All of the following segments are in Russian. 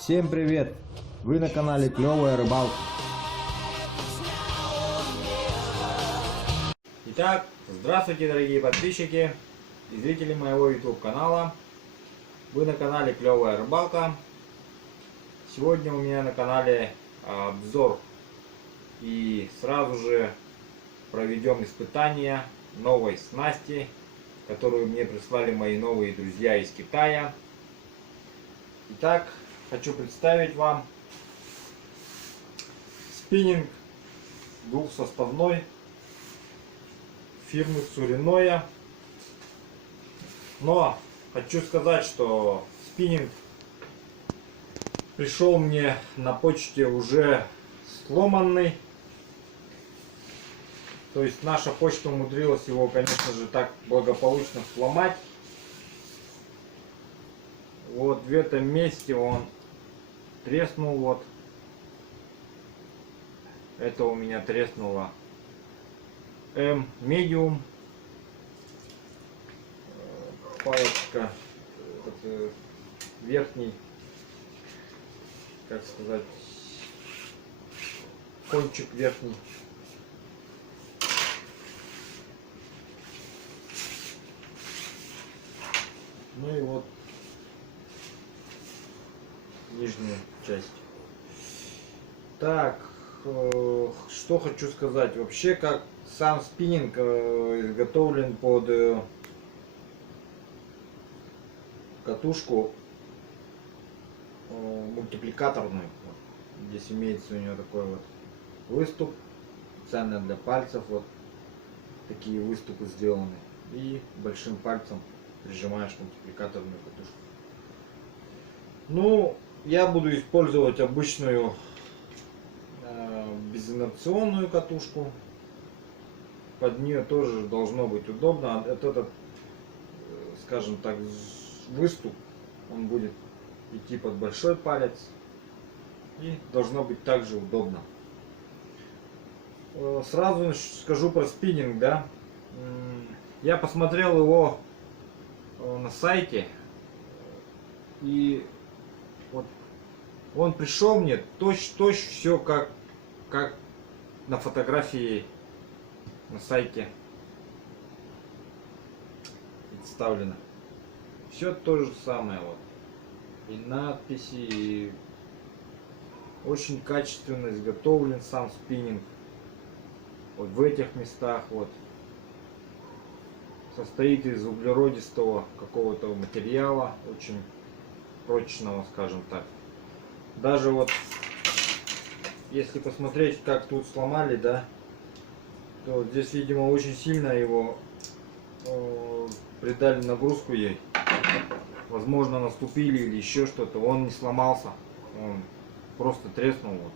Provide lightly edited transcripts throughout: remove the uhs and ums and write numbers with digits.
Всем привет! Вы на канале Клевая Рыбалка. Итак, здравствуйте, дорогие подписчики и зрители моего YouTube канала. Вы на канале Клевая Рыбалка. Сегодня у меня на канале обзор и сразу же проведем испытание новой снасти, которую мне прислали мои новые друзья из Китая. Итак, хочу представить вам спиннинг двухсоставной фирмы Цуриноя. Но хочу сказать, что спиннинг пришел мне на почте уже сломанный. То есть наша почта умудрилась его, конечно же, так благополучно сломать. Вот в этом месте он треснул. Вот это у меня треснуло медиум палочка, верхний, как сказать, кончик верхний. Ну и вот нижняя часть. Так, что хочу сказать. Вообще, как сам спиннинг изготовлен под катушку мультипликаторную. Здесь имеется у нее такой вот выступ, специально для пальцев. Вот такие выступы сделаны. И большим пальцем прижимаешь мультипликаторную катушку. Ну, я буду использовать обычную безинерционную катушку. Под нее тоже должно быть удобно. Этот, скажем так, выступ, он будет идти под большой палец. И должно быть также удобно. Сразу скажу про спиннинг, да. Я посмотрел его на сайте. И вот он пришел мне точь-в-точь все как на фотографии на сайте представлено. Все то же самое. Вот. И надписи, и очень качественно изготовлен сам спиннинг. Вот в этих местах вот состоит из углеродистого какого-то материала, очень прочного, скажем так. Даже вот если посмотреть, как тут сломали, да, то здесь, видимо, очень сильно его придали нагрузку ей. Возможно, наступили или еще что-то. Он не сломался, он просто треснул. Вот.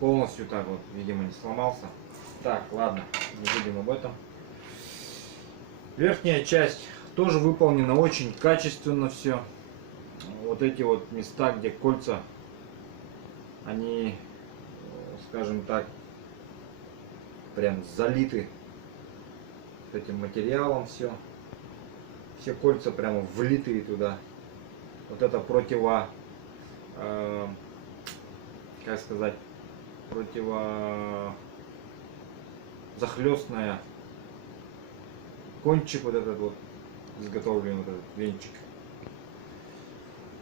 Полностью так вот, видимо, не сломался. Так, ладно, не будем об этом. Верхняя часть тоже выполнена очень качественно все. Вот эти вот места, где кольца, они, скажем так, прям залиты этим материалом все. Все кольца прямо влитые туда. Вот это как сказать, захлестная кончик вот этот вот изготовлен, вот этот венчик.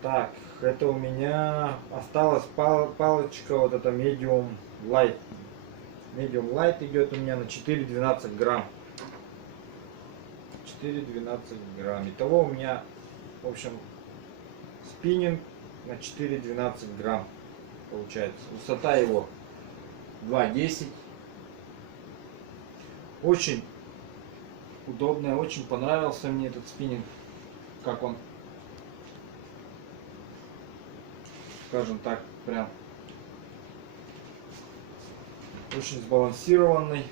Так, это у меня осталась палочка, вот это Medium Light. Medium Light идет у меня на 4,12 грамм. 4,12 грамм. Итого у меня, в общем, спиннинг на 4,12 грамм получается. Высота его 2,10. Очень удобная, очень понравился мне этот спиннинг. Как он, скажем так, прям очень сбалансированный.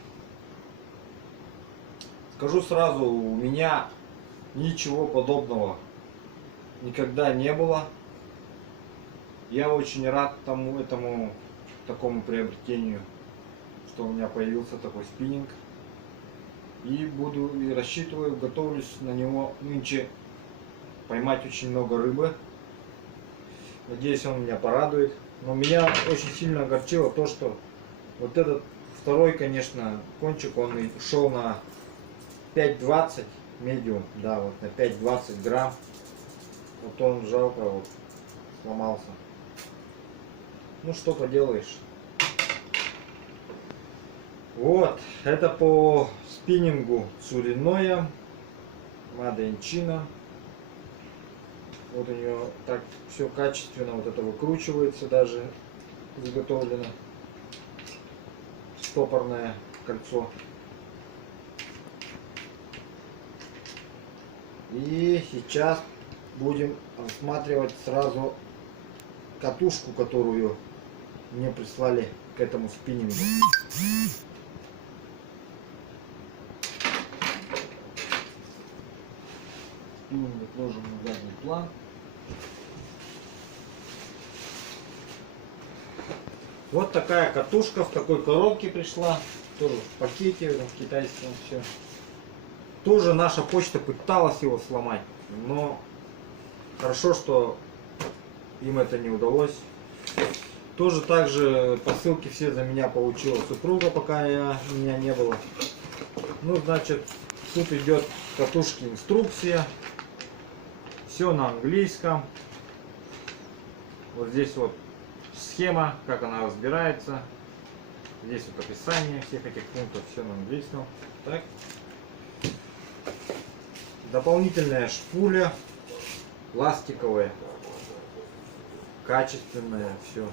Скажу сразу, у меня ничего подобного никогда не было. Я очень рад такому приобретению, что у меня появился такой спиннинг. И рассчитываю, готовлюсь на него нынче поймать очень много рыбы. Надеюсь, он меня порадует. Но меня очень сильно огорчило то, что вот этот второй, конечно, кончик, он и шел на 5,20 медиум, да, вот на 5,20 грамм. Вот он жалко, вот сломался. Ну что поделаешь. Вот, это по спиннингу Цуриноя, Made in China. Вот у нее так все качественно, вот это выкручивается даже, изготовлено. Стопорное кольцо. И сейчас будем рассматривать сразу катушку, которую мне прислали к этому спиннингу. Спиннинг отложим на задний план. Вот такая катушка в такой коробке пришла. Тоже в пакете, в китайском все. Тоже наша почта пыталась его сломать. Но хорошо, что им это не удалось. Тоже также посылки все за меня получила супруга, пока меня не было. Ну, значит, тут идет катушки инструкция. Все на английском. Вот здесь вот схема, как она разбирается. Здесь вот описание всех этих пунктов, все на английском. Так. Дополнительная шпуля, пластиковая, качественная, все.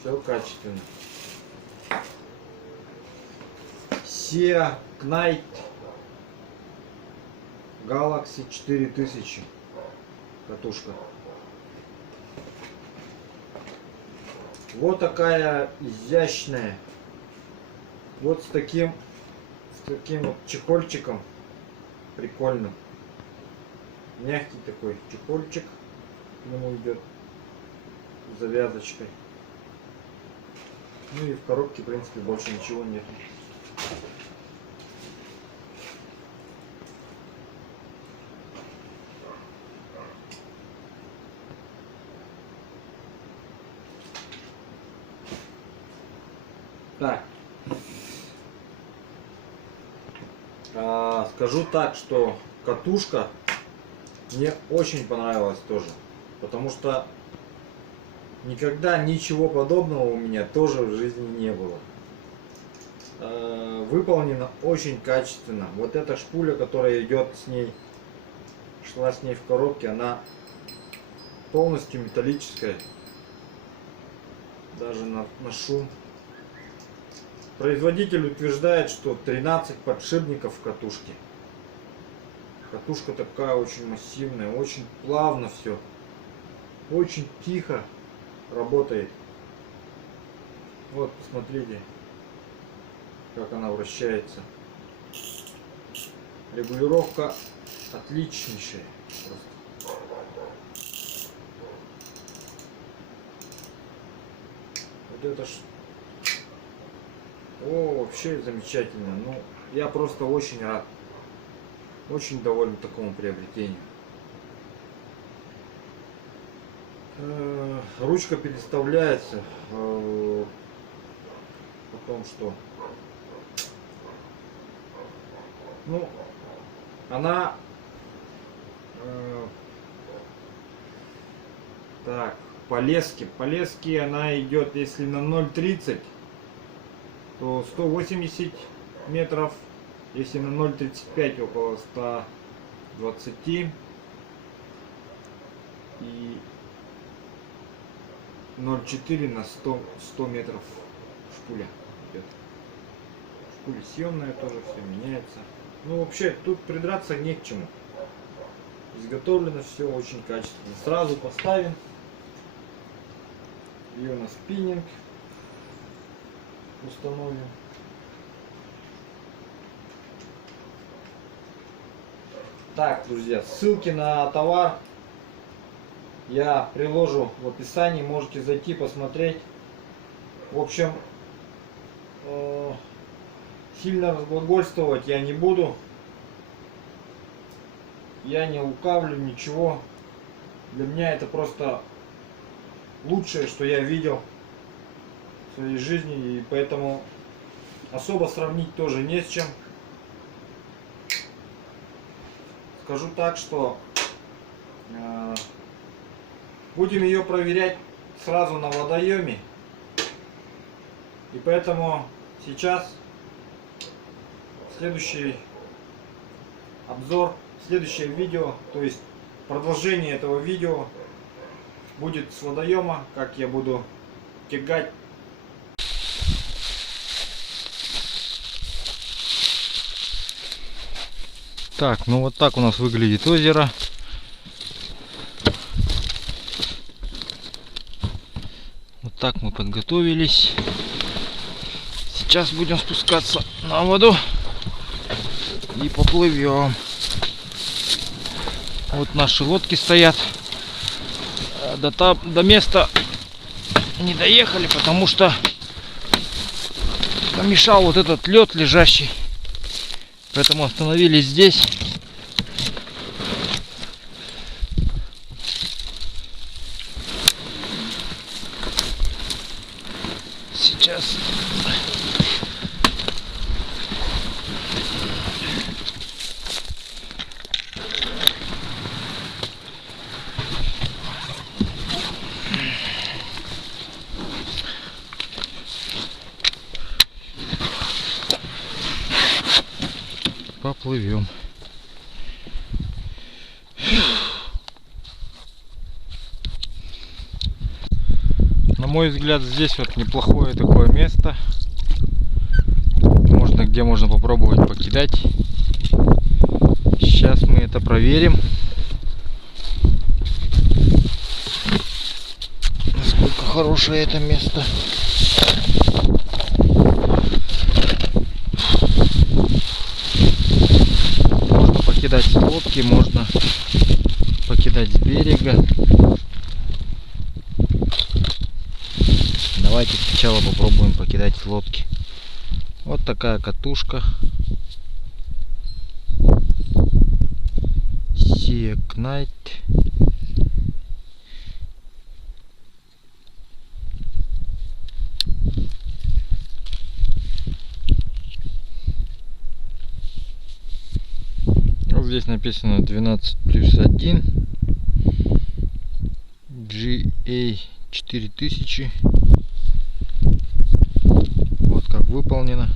Все качественно. Sea Knight Galaxy 4000 катушка. Вот такая изящная. Вот с таким вот чехольчиком. Прикольно. Мягкий такой чехольчик. К нему идет с завязочкой. Ну и в коробке, в принципе, больше ничего нет. Так. Скажу так, что катушка мне очень понравилась тоже. Потому что никогда ничего подобного у меня тоже в жизни не было. Выполнено очень качественно. Вот эта шпуля, которая идет с ней, шла с ней в коробке, она полностью металлическая. Даже на шум. Производитель утверждает, что 13 подшипников в катушке. Катушка такая очень массивная, очень плавно все. Очень тихо работает. Вот, посмотрите, как она вращается. Регулировка отличнейшая. Просто. Вот это ж... О, вообще замечательно. Ну, я просто очень рад. Очень доволен такому приобретению. Ручка переставляется. Потом что? Ну, она... Так, по леске она идет, если на 0,30, то 180 метров. Если на 0,35, около 120. И 0,4 на 100 метров шпуля идет. Шпуля съемная тоже, все меняется. Ну вообще тут придраться не к чему. Изготовлено все очень качественно. Сразу поставим ее на спиннинг. Установим. Так, друзья, ссылки на товар я приложу в описании, можете зайти посмотреть. В общем, сильно разглагольствовать я не буду. Я не лукавлю, ничего. Для меня это просто лучшее, что я видел в своей жизни, и поэтому особо сравнить тоже не с чем. Скажу так, что будем ее проверять сразу на водоеме, и поэтому сейчас следующий обзор, следующее видео, то есть продолжение этого видео будет с водоема, как я буду тягать. Так, ну вот так у нас выглядит озеро. Вот так мы подготовились. Сейчас будем спускаться на воду и поплывем. Вот наши лодки стоят. До места не доехали, потому что помешал вот этот лед лежащий. Поэтому остановились здесь. Сейчас поплывем. На мой взгляд, здесь вот неплохое такое место, где можно попробовать покидать. Сейчас мы это проверим, насколько хорошее это место. Можно покидать с лодки, можно покидать с берега. Давайте сначала попробуем покидать с лодки. Вот такая катушка. Sea Knight. Вот здесь написано 12+1 GA 4000. Вот как выполнено.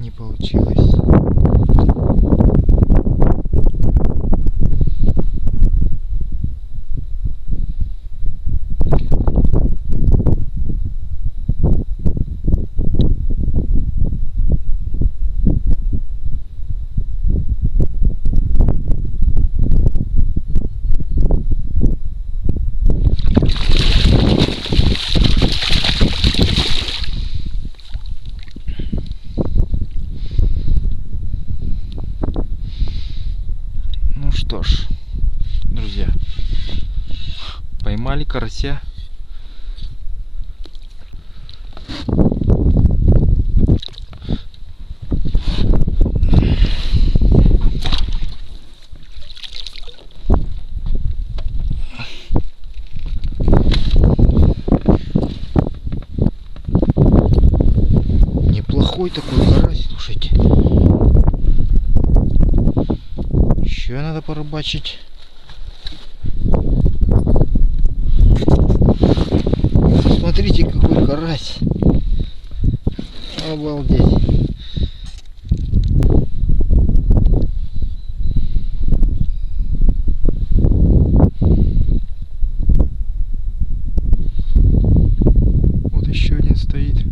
Не получилось. Что ж, друзья, поймали карася. слушайте. Еще надо порыбачить. Смотрите, какой карась. Обалдеть. Вот еще один стоит.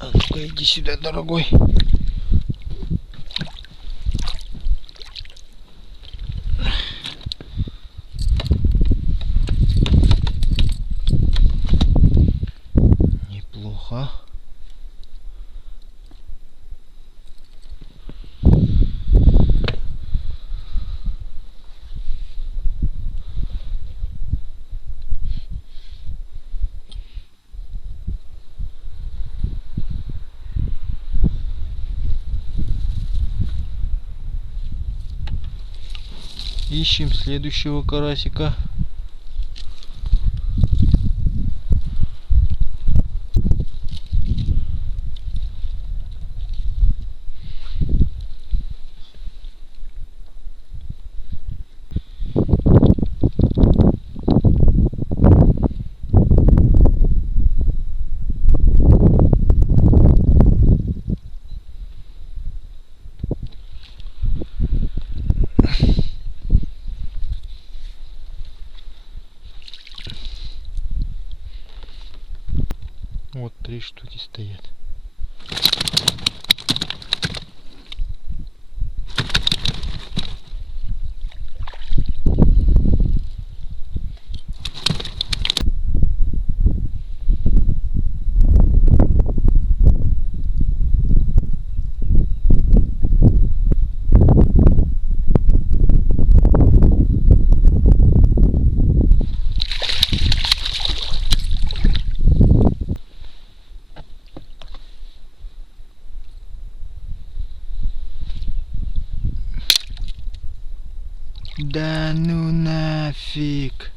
А ну-ка иди сюда, дорогой. Неплохо. Ищем следующего карасика. Вот 3 штуки стоят. Да ну нафиг.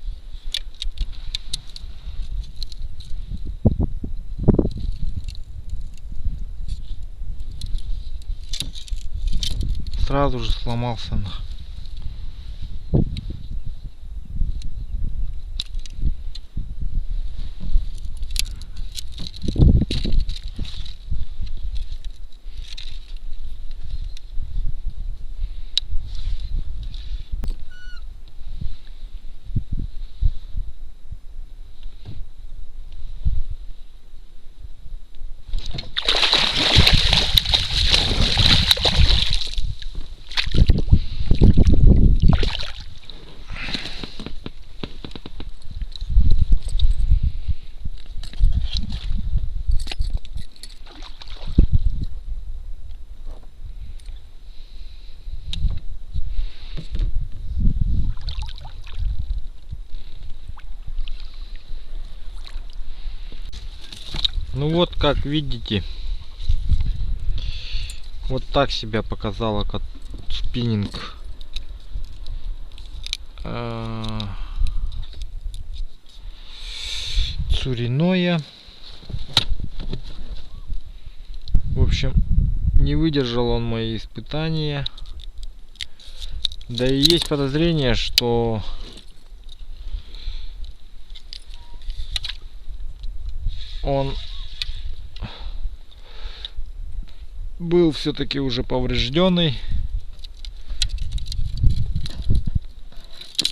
Сразу же сломался на. Ну вот, как видите, вот так себя показала спиннинг Цуриноя. В общем, не выдержал он мои испытания. Да и есть подозрение, что он был все-таки уже поврежденный.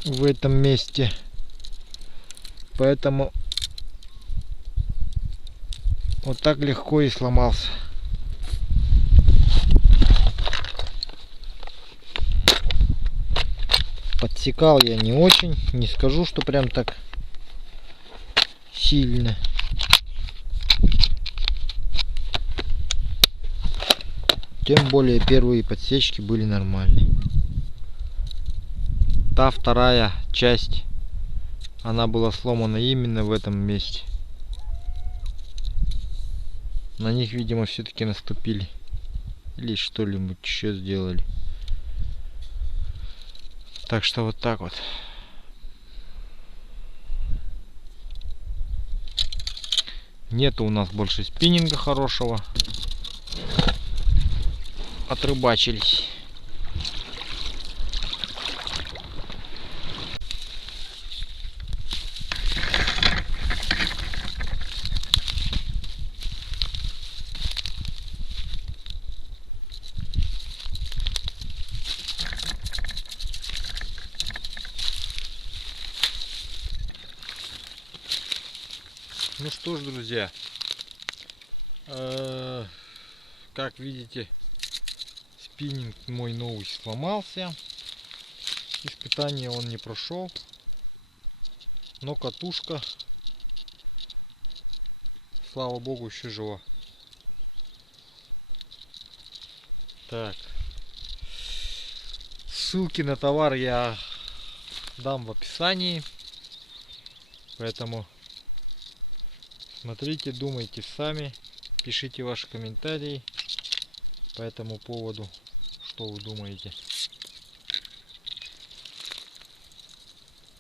в этом месте. Поэтому вот так легко и сломался. Подсекал я не очень, не скажу, что прям так сильно. Тем более первые подсечки были нормальные. Та вторая часть, она была сломана именно в этом месте. На них, видимо, все-таки наступили. Или что-нибудь еще сделали. Так что вот так вот. Нету у нас больше спиннинга хорошего. Отрыбачились. Ну что ж, друзья, как видите, спиннинг мой новый сломался. Испытание он не прошел, но катушка, слава богу, еще жива. Так, ссылки на товар я дам в описании, поэтому смотрите, думайте сами, пишите ваши комментарии по этому поводу, что вы думаете.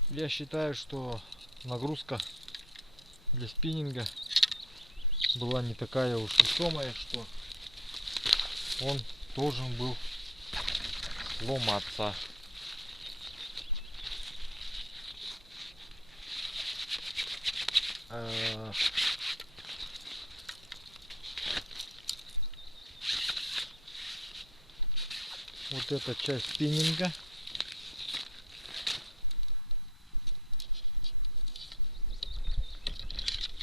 Я считаю, что нагрузка для спиннинга была не такая уж весомая, что он должен был сломаться. Вот эта часть спиннинга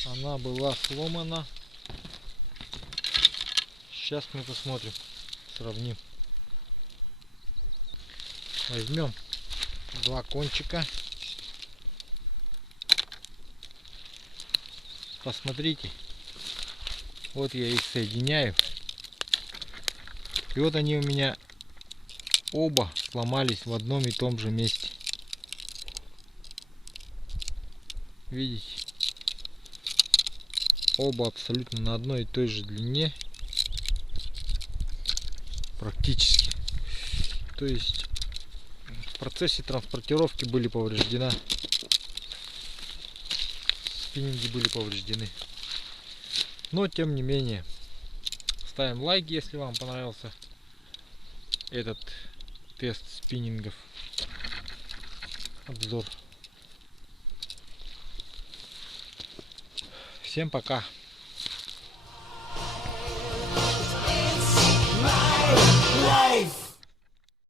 она была сломана. Сейчас мы посмотрим, сравним. Возьмем два кончика. Посмотрите, вот я их соединяю, и вот они у меня оба сломались в одном и том же месте. Видите, оба абсолютно на одной и той же длине, практически. То есть в процессе транспортировки были повреждены. Спиннинги были повреждены. Но тем не менее, ставим лайк, если вам понравился этот тест спиннингов, обзор. Всем пока. Life.